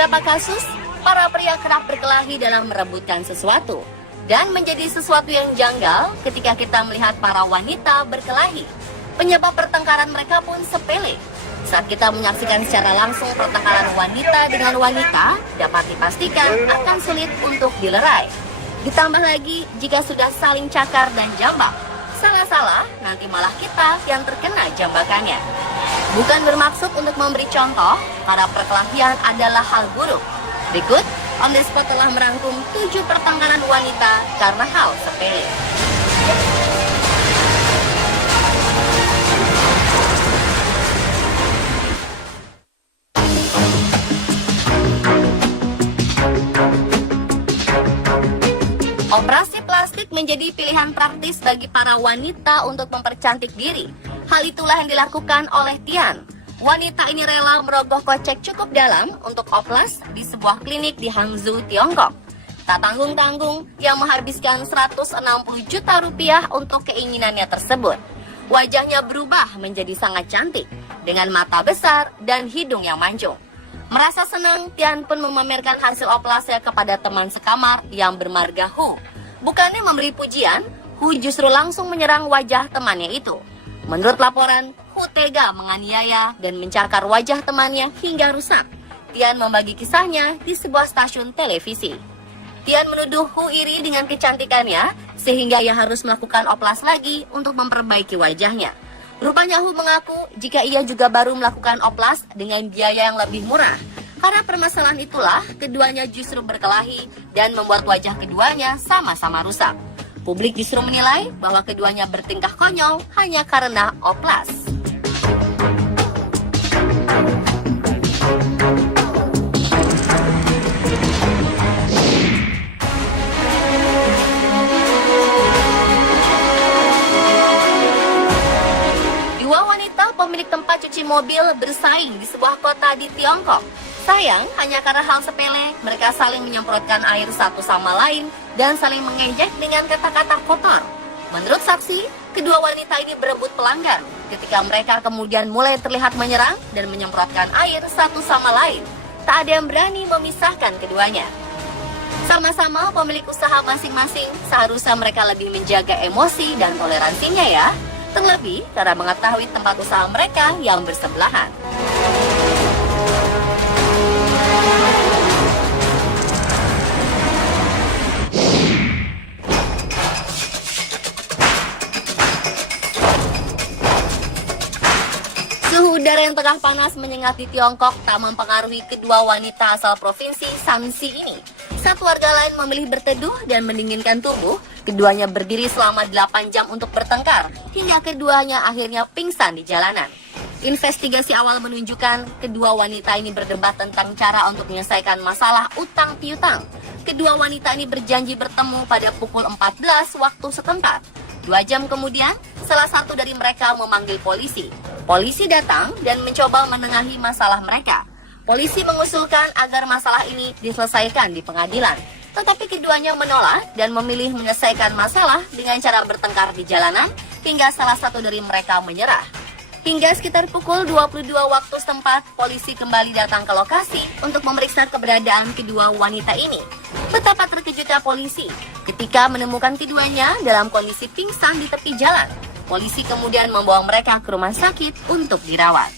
beberapa kasus, para pria kerap berkelahi dalam merebutkan sesuatu. Dan menjadi sesuatu yang janggal ketika kita melihat para wanita berkelahi. Penyebab pertengkaran mereka pun sepele. Saat kita menyaksikan secara langsung pertengkaran wanita dengan wanita, dapat dipastikan akan sulit untuk dilerai. Ditambah lagi jika sudah saling cakar dan jambak. Salah-salah, nanti malah kita yang terkena jambakannya. Bukan bermaksud untuk memberi contoh, karena perkelahian adalah hal buruk. Berikut, On The Spot telah merangkum 7 pertengkaran wanita karena hal sepele. Operasi plastik menjadi pilihan praktis bagi para wanita untuk mempercantik diri. Hal itulah yang dilakukan oleh Tian. Wanita ini rela merogoh kocek cukup dalam untuk oplas di sebuah klinik di Hangzhou, Tiongkok. Tak tanggung-tanggung, yang menghabiskan 160 juta rupiah untuk keinginannya tersebut. Wajahnya berubah menjadi sangat cantik, dengan mata besar dan hidung yang mancung. Merasa senang, Tian pun memamerkan hasil oplasnya kepada teman sekamar yang bermarga Hu. Bukannya memberi pujian, Hu justru langsung menyerang wajah temannya itu. Menurut laporan, Hu tega menganiaya dan mencakar wajah temannya hingga rusak. Tian membagi kisahnya di sebuah stasiun televisi. Tian menuduh Hu iri dengan kecantikannya, sehingga ia harus melakukan oplas lagi untuk memperbaiki wajahnya. Rupanya Hu mengaku jika ia juga baru melakukan oplas dengan biaya yang lebih murah. Karena permasalahan itulah, keduanya justru berkelahi dan membuat wajah keduanya sama-sama rusak. Publik justru menilai bahwa keduanya bertingkah konyol hanya karena oplas. Dua wanita pemilik tempat cuci mobil bersaing di sebuah kota di Tiongkok. Sayang, hanya karena hal sepele, mereka saling menyemprotkan air satu sama lain dan saling mengejek dengan kata-kata kotor. Menurut saksi, kedua wanita ini berebut pelanggan ketika mereka kemudian mulai terlihat menyerang dan menyemprotkan air satu sama lain. Tak ada yang berani memisahkan keduanya. Sama-sama pemilik usaha masing-masing, seharusnya mereka lebih menjaga emosi dan toleransinya ya. Terlebih karena mengetahui tempat usaha mereka yang bersebelahan. Suhu udara yang tengah panas menyengat di Tiongkok tak mempengaruhi kedua wanita asal provinsi Shanxi ini. Satu warga lain memilih berteduh dan mendinginkan tubuh. Keduanya berdiri selama 8 jam untuk bertengkar, hingga keduanya akhirnya pingsan di jalanan. Investigasi awal menunjukkan kedua wanita ini berdebat tentang cara untuk menyelesaikan masalah utang piutang. Kedua wanita ini berjanji bertemu pada pukul 14 waktu setempat. 2 jam kemudian, salah satu dari mereka memanggil polisi. Polisi datang dan mencoba menengahi masalah mereka. Polisi mengusulkan agar masalah ini diselesaikan di pengadilan. Tetapi keduanya menolak dan memilih menyelesaikan masalah dengan cara bertengkar di jalanan hingga salah satu dari mereka menyerah. Hingga sekitar pukul 22 waktu setempat, polisi kembali datang ke lokasi untuk memeriksa keberadaan kedua wanita ini. Betapa terkejutnya polisi ketika menemukan keduanya dalam kondisi pingsan di tepi jalan. Polisi kemudian membawa mereka ke rumah sakit untuk dirawat.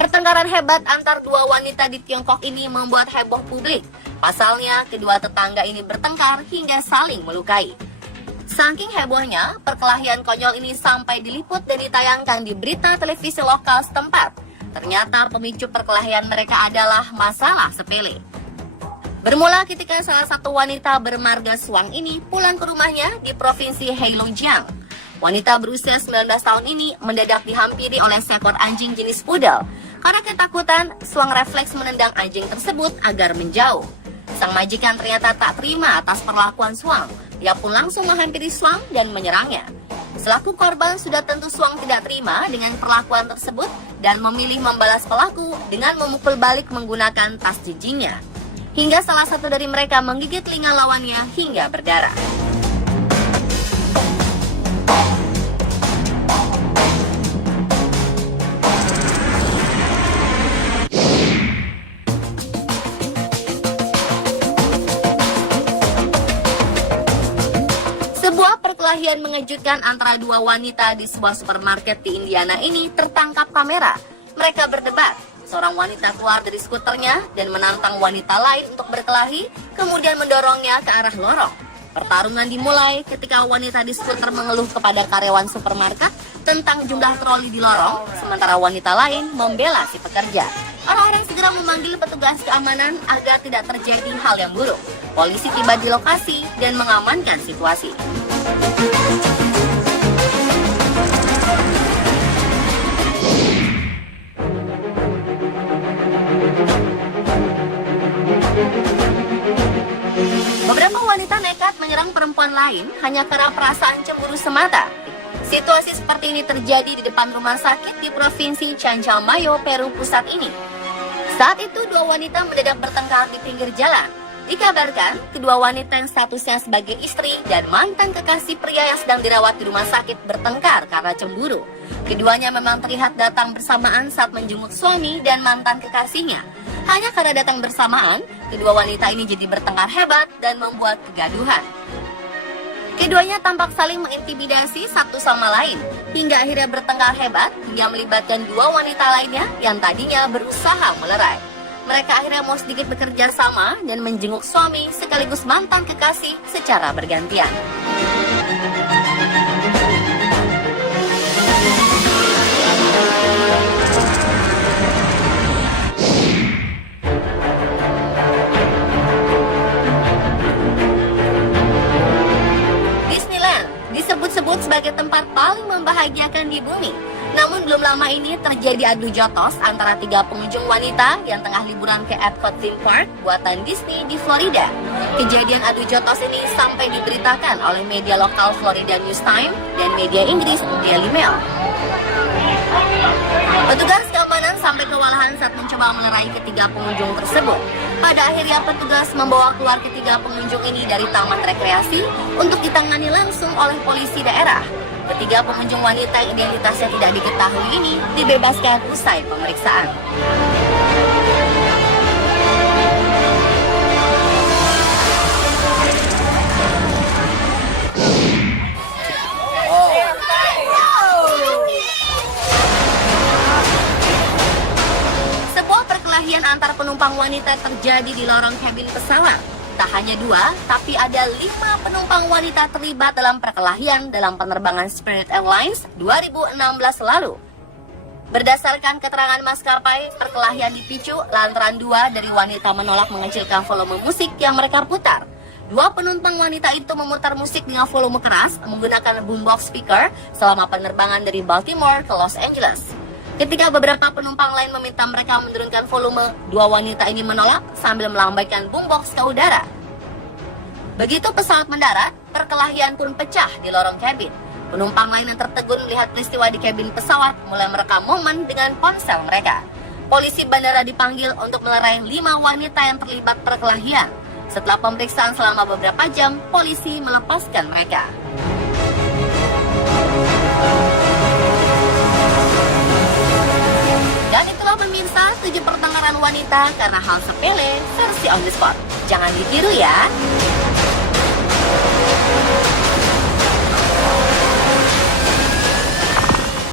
Pertengkaran hebat antar dua wanita di Tiongkok ini membuat heboh publik. Pasalnya, kedua tetangga ini bertengkar hingga saling melukai. Saking hebohnya, perkelahian konyol ini sampai diliput dan ditayangkan di berita televisi lokal setempat. Ternyata pemicu perkelahian mereka adalah masalah sepele. Bermula ketika salah satu wanita bermarga Suang ini pulang ke rumahnya di provinsi Heilongjiang. Wanita berusia 19 tahun ini mendadak dihampiri oleh seekor anjing jenis poodle. Karena ketakutan, Suang refleks menendang anjing tersebut agar menjauh. Sang majikan ternyata tak terima atas perlakuan Suang. Dia pun langsung menghampiri Suang dan menyerangnya. Selaku korban sudah tentu Suang tidak terima dengan perlakuan tersebut dan memilih membalas pelaku dengan memukul balik menggunakan tas jinjingnya. Hingga salah satu dari mereka menggigit telinga lawannya hingga berdarah. Sebuah perkelahian mengejutkan antara dua wanita di sebuah supermarket di Indiana ini tertangkap kamera. Mereka berdebat. Seorang wanita keluar dari skuternya dan menantang wanita lain untuk berkelahi, kemudian mendorongnya ke arah lorong. Pertarungan dimulai ketika wanita di skuter mengeluh kepada karyawan supermarket tentang jumlah troli di lorong, sementara wanita lain membela si pekerja. Orang-orang segera memanggil petugas keamanan agar tidak terjadi hal yang buruk. Polisi tiba di lokasi dan mengamankan situasi. Beberapa wanita nekat menyerang perempuan lain hanya karena perasaan cemburu semata. Situasi seperti ini terjadi di depan rumah sakit di Provinsi Chanchamayo, Peru pusat ini. Saat itu dua wanita mendadak bertengkar di pinggir jalan. Dikabarkan, kedua wanita yang statusnya sebagai istri dan mantan kekasih pria yang sedang dirawat di rumah sakit bertengkar karena cemburu. Keduanya memang terlihat datang bersamaan saat menjenguk suami dan mantan kekasihnya. Hanya karena datang bersamaan, kedua wanita ini jadi bertengkar hebat dan membuat kegaduhan. Keduanya tampak saling mengintimidasi satu sama lain, hingga akhirnya bertengkar hebat hingga melibatkan dua wanita lainnya yang tadinya berusaha melerai. Mereka akhirnya mau sedikit bekerja sama dan menjenguk suami sekaligus mantan kekasih secara bergantian. Disneyland disebut-sebut sebagai tempat paling membahagiakan di bumi. Namun belum lama ini terjadi adu jotos antara tiga pengunjung wanita yang tengah liburan ke Epcot Theme Park buatan Disney di Florida. Kejadian adu jotos ini sampai diberitakan oleh media lokal Florida News Time dan media Inggris Daily Mail. Petugas keamanan sampai kewalahan saat mencoba melerai ketiga pengunjung tersebut. Pada akhirnya petugas membawa keluar ketiga pengunjung ini dari taman rekreasi untuk ditangani langsung oleh polisi daerah. Ketiga pengunjung wanita yang identitasnya tidak diketahui ini dibebaskan usai pemeriksaan. Sebuah perkelahian antar penumpang wanita terjadi di lorong kabin pesawat. Tak hanya dua, tapi ada 5 penumpang wanita terlibat dalam perkelahian dalam penerbangan Spirit Airlines 2016 lalu. Berdasarkan keterangan maskapai, perkelahian dipicu lantaran dua dari wanita menolak mengecilkan volume musik yang mereka putar. Dua penumpang wanita itu memutar musik dengan volume keras menggunakan boombox speaker selama penerbangan dari Baltimore ke Los Angeles. Ketika beberapa penumpang lain meminta mereka menurunkan volume, dua wanita ini menolak sambil melambaikan boombox ke udara. Begitu pesawat mendarat, perkelahian pun pecah di lorong kabin. Penumpang lain yang tertegun melihat peristiwa di kabin pesawat mulai merekam momen dengan ponsel mereka. Polisi bandara dipanggil untuk melerai 5 wanita yang terlibat perkelahian. Setelah pemeriksaan selama beberapa jam, polisi melepaskan mereka. Dan itulah pemirsa 7 pertengkaran wanita karena hal sepele versi on the spot. Jangan ditiru ya.